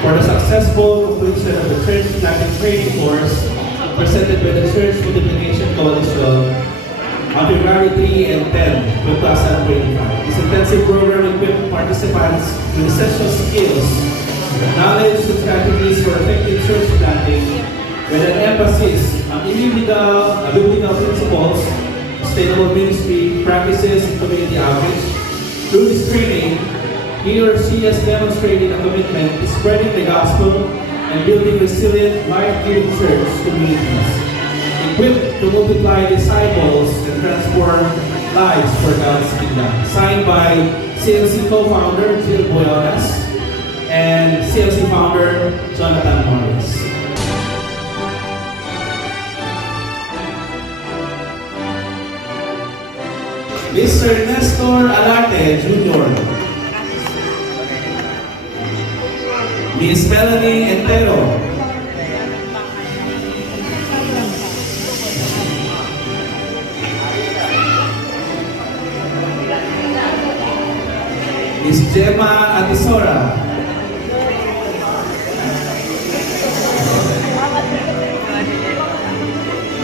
for the successful completion of the Church Planting Training Course presented by the Church Multiplication Coalition on February 3 and 10, 2025. This intensive program equipped participants with essential skills, knowledge, and strategies for effective church planting with an emphasis on biblical principles, sustainable ministry practices, and community outreach. Through this training, he or she has demonstrated a commitment to spreading the gospel and building resilient, life-giving church communities, equipped to multiply disciples and transform lives for God's kingdom. Signed by CLC co-founder Jill Boyonas and CLC founder Jonathan Morris. Mr. Nestor Alarte Jr. Miss Melanie Entero. Miss Gemma Atisora.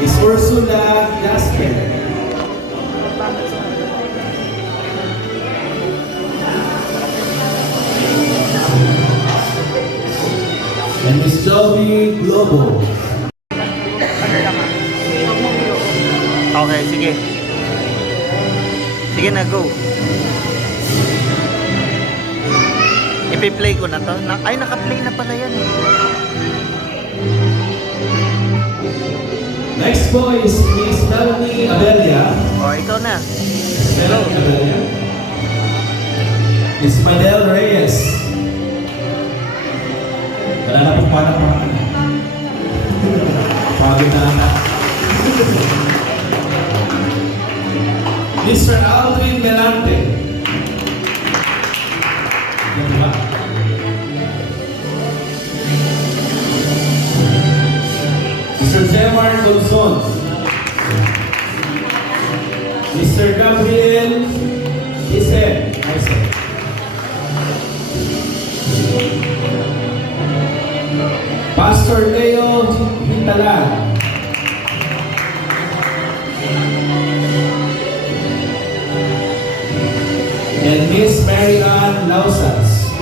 Miss Ursula Jasper. And Miss Joby Globo. Okay, sige. Sige na, go. Ipi-play ko na to. Ay, naka-play na pala yan eh. Next po is Miss Melanie Abelia. O, ikaw na. Melanie Abelia. Miss Madel Reyes. Wala na pong parang pagod na anak. Mr. Aldrin Belante. Yan ba? Mr. Zemar Gonzon. Mr. Gabriel Isen. Pastor Leo Hintalan. And Miss Mary Ann Lausas.